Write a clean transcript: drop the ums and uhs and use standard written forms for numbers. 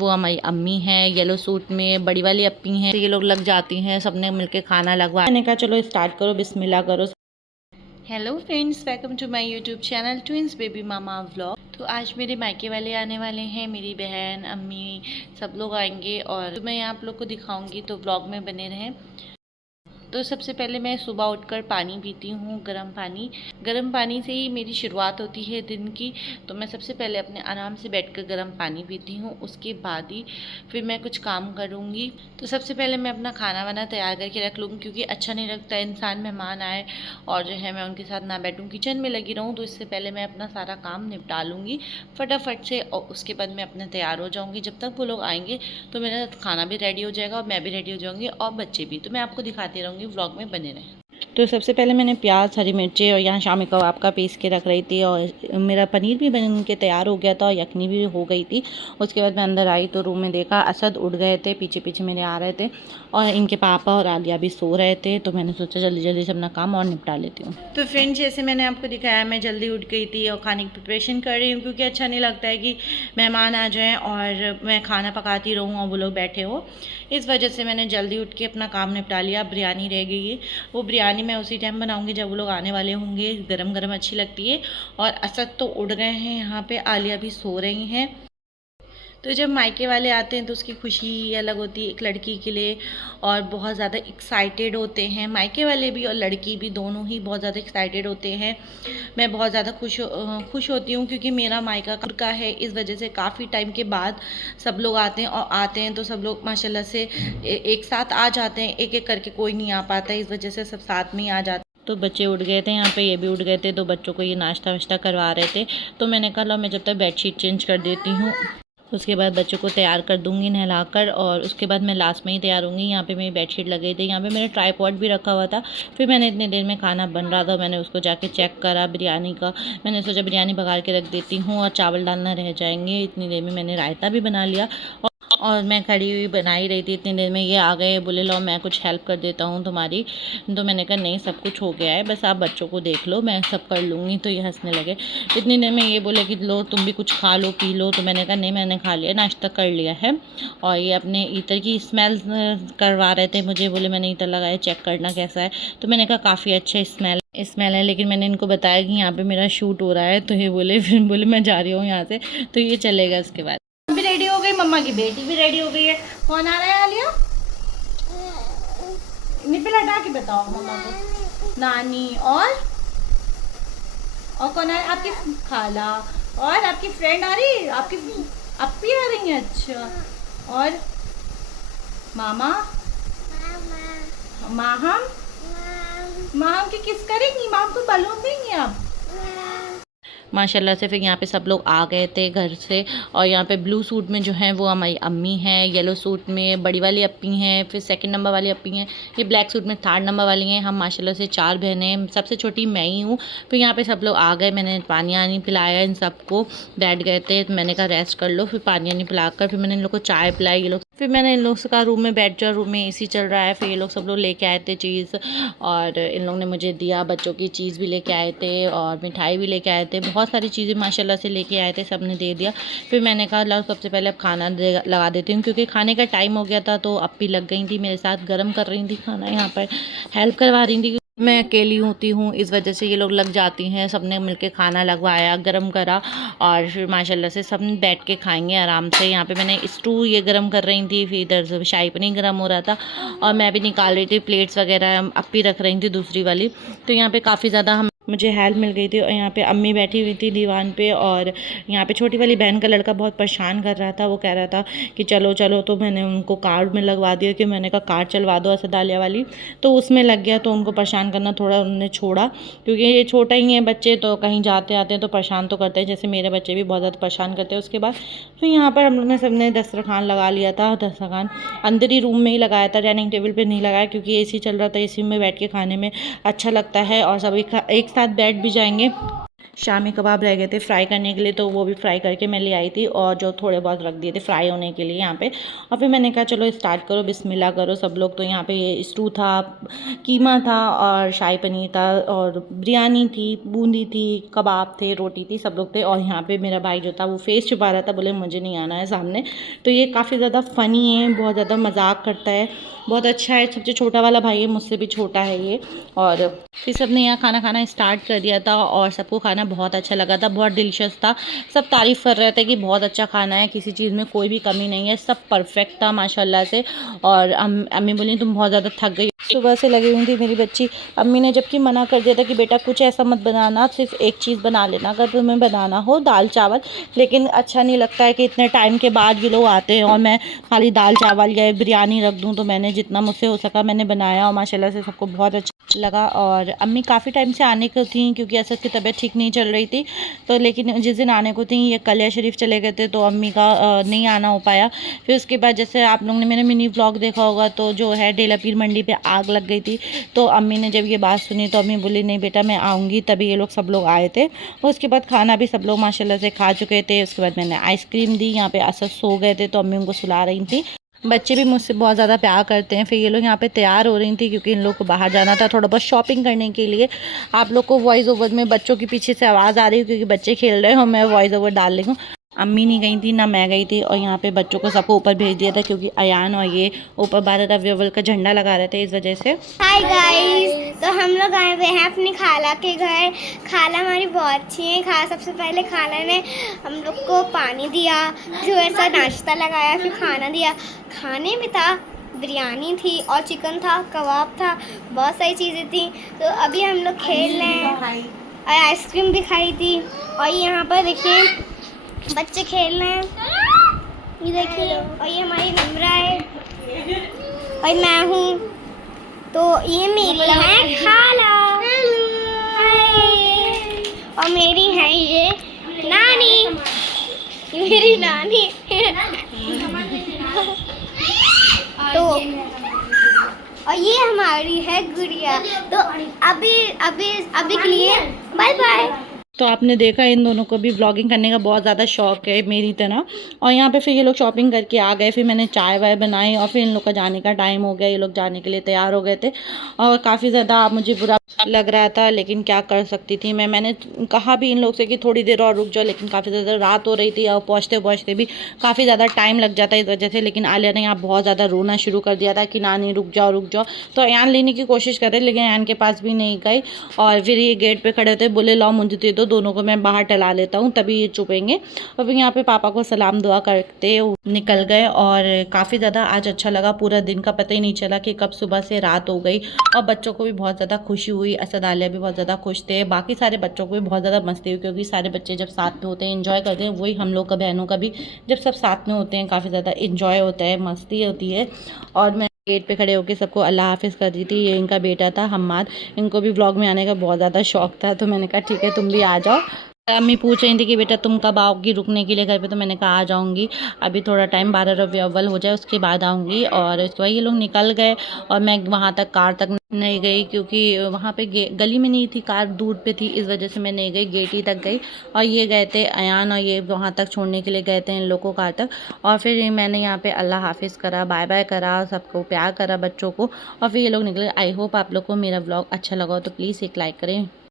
वो हमारी अम्मी हैं येलो सूट में, बड़ी वाली अप्पी हैं, ये लोग लग जाती हैं, सबने मिलके खाना लगवा। मैंने कहा चलो स्टार्ट करो, बिस्मिल्लाह करो। Hello friends, welcome to my YouTube channel twins baby mama vlog. तो आज मेरे मायके वाले आने वाले हैं, मेरी बहन अम्मी सब लोग आएंगे और मैं आप लोग को दिखाऊंगी, तो व्लॉग में बने रहें। तो सबसे पहले मैं सुबह उठकर पानी पीती हूँ, गर्म पानी से ही मेरी शुरुआत होती है दिन की। तो मैं सबसे पहले अपने आराम से बैठकर गर्म पानी पीती हूँ, उसके बाद ही फिर मैं कुछ काम करूँगी। तो सबसे पहले मैं अपना खाना वाना तैयार करके रख लूँगी, क्योंकि अच्छा नहीं लगता इंसान मेहमान आए और जो है मैं उनके साथ ना बैठूँ, किचन में लगी रहूँ। तो इससे पहले मैं अपना सारा काम निपटा लूँगी फटाफट से, और उसके बाद मैं अपने तैयार हो जाऊँगी। जब तक वो लोग आएंगे तो मेरा खाना भी रेडी हो जाएगा और मैं भी रेडी हो जाऊँगी और बच्चे भी। तो मैं आपको दिखाती रहूँगी, व्लॉग में बने रहें। तो सबसे पहले मैंने प्याज, हरी मिर्ची और यहाँ शामी कबाब का पीस के रख रही थी, और मेरा पनीर भी बन के तैयार हो गया था और यखनी भी हो गई थी। उसके बाद मैं अंदर आई तो रूम में देखा असद उठ गए थे, पीछे पीछे मेरे आ रहे थे, और इनके पापा और आलिया भी सो रहे थे। तो मैंने सोचा जल्दी जल्दी से अपना काम और निपटा लेती हूँ। तो फ्रेंड्स, जैसे मैंने आपको दिखाया, मैं जल्दी उठ गई थी और खाने की प्रिपरेशन कर रही हूँ, क्योंकि अच्छा नहीं लगता है कि मेहमान आ जाएँ और मैं खाना पकाती रहूँ और वो लोग बैठे हो। इस वजह से मैंने जल्दी उठ के अपना काम निपटा लिया। बिरयानी रह गई है, वो बिरयानी मैं उसी टाइम बनाऊंगी जब वो लोग आने वाले होंगे, गरम गरम अच्छी लगती है। और असद तो उड़ गए हैं यहाँ पे, आलिया भी सो रही हैं। तो जब मायके वाले आते हैं तो उसकी खुशी अलग होती है एक लड़की के लिए, और बहुत ज़्यादा एक्साइटेड होते हैं मायके वाले भी और लड़की भी, दोनों ही बहुत ज़्यादा एक्साइटेड होते हैं। मैं बहुत ज़्यादा खुश होती हूँ, क्योंकि मेरा मायका खुद का है। इस वजह से काफ़ी टाइम के बाद सब लोग आते हैं, और आते हैं तो सब लोग माशाल्लाह से एक साथ आ जाते हैं, एक एक करके कोई नहीं आ पाता है, इस वजह से सब साथ में ही आ जाते हैं। तो बच्चे उठ गए थे यहाँ पे, ये भी उठ गए थे, तो बच्चों को ये नाश्ता वाश्ता करवा रहे थे। तो मैंने कहा लो मैं जब तक बेडशीट चेंज कर देती हूँ, उसके बाद बच्चों को तैयार कर दूंगी नहलाकर, और उसके बाद मैं लास्ट में ही तैयार होंगी। यहाँ पे मेरी बेडशीट लगी थी, यहाँ पे मेरा ट्राइपॉड भी रखा हुआ था। फिर मैंने इतनी देर में खाना बन रहा था, मैंने उसको जाके चेक करा बिरयानी का। मैंने सोचा बिरयानी पका के रख देती हूँ और चावल डालना रह जाएंगे। इतनी देर में मैंने रायता भी बना लिया, और मैं खड़ी हुई बना ही रही थी। इतनी देर में ये आ गए, बोले लो मैं कुछ हेल्प कर देता हूँ तुम्हारी। तो मैंने कहा नहीं, सब कुछ हो गया है, बस आप बच्चों को देख लो, मैं सब कर लूँगी। तो ये हंसने लगे। इतनी देर में ये बोले कि लो तुम भी कुछ खा लो पी लो। तो मैंने कहा नहीं, मैंने खा लिया, नाश्ता कर लिया है। और ये अपने ईतर की स्मेल करवा रहे थे मुझे, बोले मैंने ईतर लगाया, चेक करना कैसा है। तो मैंने कहा काफ़ी अच्छा स्मेल है, लेकिन मैंने इनको बताया कि यहाँ पे मेरा शूट हो रहा है। तो ये बोले, फिर बोले मैं जा रही हूँ यहाँ से। तो ये चलेगा। उसके बाद भी रेडी हो गई, मम्मा की बेटी भी रेडी हो गई है। कौन आ रहा है आलिया? निपल हटा के बताओ मम्मा को। नानी और कौन आ रहा है? आपकी खाला और आपकी फ्रेंड आ रही है, आपकी अप्पी आ रही है। अच्छा, और मामा माहम माहम की किस करेंगी? माम को बलून देंगी आप? माशाल्लाह से फिर यहाँ पे सब लोग आ गए थे घर से। और यहाँ पे ब्लू सूट में जो है वो हमारी अम्मी हैं, येलो सूट में बड़ी वाली अप्पी हैं, फिर सेकंड नंबर वाली अप्पी हैं, ये ब्लैक सूट में थर्ड नंबर वाली हैं। हम माशाल्लाह से 4 बहनें, सबसे छोटी मैं ही हूँ। फिर यहाँ पे सब लोग आ गए, मैंने पानी आनी पिलाया इन सबको, बैठ गए थे। तो मैंने कहा रेस्ट कर लो, फिर पानी आनी पिलाकर फिर मैंने इन लोग को चाय पिलाई। ये लोग फिर मैंने इन लोग का रूम में बैठ जाओ, रूम में एसी चल रहा है। फिर ये लोग सब लोग लेके आए थे चीज़, और इन लोग ने मुझे दिया, बच्चों की चीज़ भी लेके आए थे और मिठाई भी लेके आए थे, बहुत सारी चीज़ें माशाल्लाह से लेके आए थे, सब ने दे दिया। फिर मैंने कहा लो सबसे पहले अब खाना लगा देती हूँ, क्योंकि खाने का टाइम हो गया था। तो अप्पी लग गई थी मेरे साथ, गर्म कर रही थी खाना, यहाँ पर हेल्प करवा रही थी। मैं अकेली होती हूँ, इस वजह से ये लोग लग जाती हैं, सबने मिलके खाना लगवाया, गरम करा, और फिर माशाल्लाह से सब बैठ के खाएंगे आराम से। यहाँ पे मैंने स्टू ये गरम कर रही थी, फिर इधर से शाही पनीर गरम हो रहा था, और मैं भी निकाल रही थी प्लेट्स वगैरह, अप्पी रख रही थी दूसरी वाली। तो यहाँ पे काफ़ी ज़्यादा मुझे हेल्प मिल गई थी। और यहाँ पे अम्मी बैठी हुई थी दीवान पे, और यहाँ पे छोटी वाली बहन का लड़का बहुत परेशान कर रहा था, वो कह रहा था कि चलो चलो। तो मैंने उनको कार्ड में लगवा दिया, कि मैंने कहा कार्ड चलवा दो असद आलिया वाली। तो उसमें लग गया, तो उनको परेशान करना थोड़ा उन्होंने छोड़ा, क्योंकि ये छोटा ही है बच्चे, तो कहीं जाते आते हैं तो परेशान तो करते हैं, जैसे मेरे बच्चे भी बहुत ज़्यादा परेशान करते हैं। उसके बाद फिर यहाँ पर हम लोग ने सबने दस्तरखान लगा लिया था। दस्तरखान अंदर ही रूम में ही लगाया था, डाइनिंग टेबल पे नहीं लगाया, क्योंकि एसी चल रहा था, एसी में बैठ के खाने में अच्छा लगता है, और सब एक साथ बैठ भी जाएंगे। शामी कबाब रह गए थे फ्राई करने के लिए, तो वो भी फ्राई करके मैं ले आई थी और जो थोड़े बहुत रख दिए थे फ्राई होने के लिए यहाँ पे। और फिर मैंने कहा चलो स्टार्ट करो, बिस्मिल्लाह करो सब लोग। तो यहाँ पे ये स्टू था, कीमा था और शाही पनीर था और बिरयानी थी, बूंदी थी, कबाब थे, रोटी थी, सब लोग थे। और यहाँ पे मेरा भाई जो था वो फेस छुपा रहा था, बोले मुझे नहीं आना है सामने। तो ये काफ़ी ज़्यादा फ़नी है, बहुत ज़्यादा मजाक करता है, बहुत अच्छा है। सबसे छोटा वाला भाई है, मुझसे भी छोटा है ये। और फिर सबने यहाँ खाना खाना स्टार्ट कर दिया था और सबको खाना बहुत अच्छा लगा था, बहुत डिलीशियस था। सब तारीफ़ कर रहे थे कि बहुत अच्छा खाना है, किसी चीज़ में कोई भी कमी नहीं है, सब परफेक्ट था माशाल्लाह से। और अम्मी बोली तुम बहुत ज़्यादा थक गई, सुबह से लगी हुई थी मेरी बच्ची। अम्मी ने जबकि मना कर दिया था कि बेटा कुछ ऐसा मत बनाना, सिर्फ एक चीज़ बना लेना अगर तुम्हें बनाना हो, दाल चावल। लेकिन अच्छा नहीं लगता है कि इतने टाइम के बाद ये लोग आते हैं और मैं खाली दाल चावल या बिरयानी रख दूँ। तो मैंने जितना मुझसे हो सका मैंने बनाया और माशाल्लाह से सबको बहुत अच्छा लगा। और अम्मी काफ़ी टाइम से आने को थी क्योंकि असद की तबीयत ठीक नहीं चल रही थी, तो लेकिन जिस दिन आने को थी ये कलिया शरीफ चले गए थे, तो अम्मी का नहीं आना हो पाया। फिर उसके बाद जैसे आप लोगों ने मेरा मिनी व्लॉग देखा होगा, तो जो है डेला पीर मंडी पे आग लग गई थी। तो अम्मी ने जब ये बात सुनी तो अम्मी बोली नहीं बेटा मैं आऊँगी, तभी ये लोग सब लोग आए थे। और उसके बाद खाना भी सब लोग माशाल्लाह से खा चुके थे। उसके बाद मैंने आइसक्रीम दी, यहाँ पे असद सो गए थे तो अम्मी उनको सुला रही थी। बच्चे भी मुझसे बहुत ज़्यादा प्यार करते हैं। फिर ये लोग यहाँ पे तैयार हो रही थी क्योंकि इन लोग को बाहर जाना था थोड़ा बहुत शॉपिंग करने के लिए। आप लोग को वॉइस ओवर में बच्चों के पीछे से आवाज़ आ रही है क्योंकि बच्चे खेल रहे हो, मैं वॉइस ओवर डाल रही हूँ। अम्मी नहीं गई थी ना मैं गई थी। और यहाँ पे बच्चों को सबको ऊपर भेज दिया था क्योंकि अयान और ये ऊपर भारत अव्यवल का झंडा लगा रहे थे, इस वजह से। हाय गाइस, तो हम लोग आए हुए हैं अपनी खाला के घर। खाला हमारी बहुत अच्छी है। सबसे पहले खाला ने हम लोग को पानी दिया, फिर ऐसा नाश्ता लगाया, फिर खाना दिया। खाने में था बिरयानी थी और चिकन था, कबाब था, बहुत सारी चीज़ें थी। तो अभी हम लोग खेल रहे हैं और आइसक्रीम भी खाई थी। और यहाँ पर देखिए बच्चे खेल रहे हैं, ये देखिए। और ये हमारी नम्रा है और मैं हूँ। तो ये मेरी है खाला, और मेरी है ये नानी, ये मेरी नानी तो और ये हमारी है गुड़िया। तो अभी अभी अभी के लिए बाय बाय। तो आपने देखा इन दोनों को भी व्लॉगिंग करने का बहुत ज़्यादा शौक है मेरी तरह। और यहाँ पे फिर ये लोग शॉपिंग करके आ गए, फिर मैंने चाय वाय बनाई और फिर इन लोग का जाने का टाइम हो गया, ये लोग जाने के लिए तैयार हो गए थे। और काफ़ी ज़्यादा मुझे बुरा लग रहा था लेकिन क्या कर सकती थी मैंने कहा भी इन लोग से कि थोड़ी देर और रुक जाओ, लेकिन काफ़ी ज़्यादा रात हो रही थी और पहुँचते पहुँचते भी काफ़ी ज़्यादा टाइम लग जाता है इस वजह से। लेकिन आलिया ने यहाँ बहुत ज़्यादा रोना शुरू कर दिया था कि नानी रुक जाओ रुक जाओ। तो अयान लेने की कोशिश कर रहे लेकिन अयान के पास भी नहीं गई। और फिर ये गेट पे खड़े थे, बोले लाओ मुझे दे दो, दोनों को मैं बाहर टला लेता हूँ तभी ये चुपेंगे। और फिर यहाँ पे पापा को सलाम दुआ करते निकल गए। और काफ़ी ज़्यादा आज अच्छा लगा, पूरा दिन का पता ही नहीं चला कि कब सुबह से रात हो गई। और बच्चों को भी बहुत ज़्यादा खुशी हुई, असद आलिया भी बहुत ज़्यादा खुश थे, बाकी सारे बच्चों को भी बहुत ज़्यादा मस्ती हुई क्योंकि सारे बच्चे जब साथ में होते हैं इन्जॉय करते हैं। वही हम लोग का बहनों का भी जब सब साथ में होते हैं काफ़ी ज़्यादा इन्जॉय होता है, मस्ती होती है। और मैं गेट पे खड़े होकर सबको अल्लाह हाफिज़ कर दी थी। ये इनका बेटा था हम्माद, इनको भी व्लॉग में आने का बहुत ज़्यादा शौक था, तो मैंने कहा ठीक है तुम भी आ जाओ। अम्मी पूछ रही थी कि बेटा तुम कब आओगी रुकने के लिए घर पे, तो मैंने कहा आ जाऊंगी, अभी थोड़ा टाइम 12 रबी अव्वल हो जाए उसके बाद आऊँगी। और उसके बाद ये लोग निकल गए और मैं वहाँ तक कार तक नहीं गई क्योंकि वहाँ पे गली में नहीं थी, कार दूर पे थी, इस वजह से मैं नहीं गई, गेट ही तक गई। और ये गए थे अयान और ये वहाँ तक छोड़ने के लिए गए थे इन लोगों को कार तक। और फिर मैंने यहाँ पे अल्लाह हाफिज़ करा, बाय बाय करा, सबको प्यार करा बच्चों को, और फिर ये लोग निकले। आई होप आप लोग को मेरा व्लॉग अच्छा लगा हो तो प्लीज़ एक लाइक करें।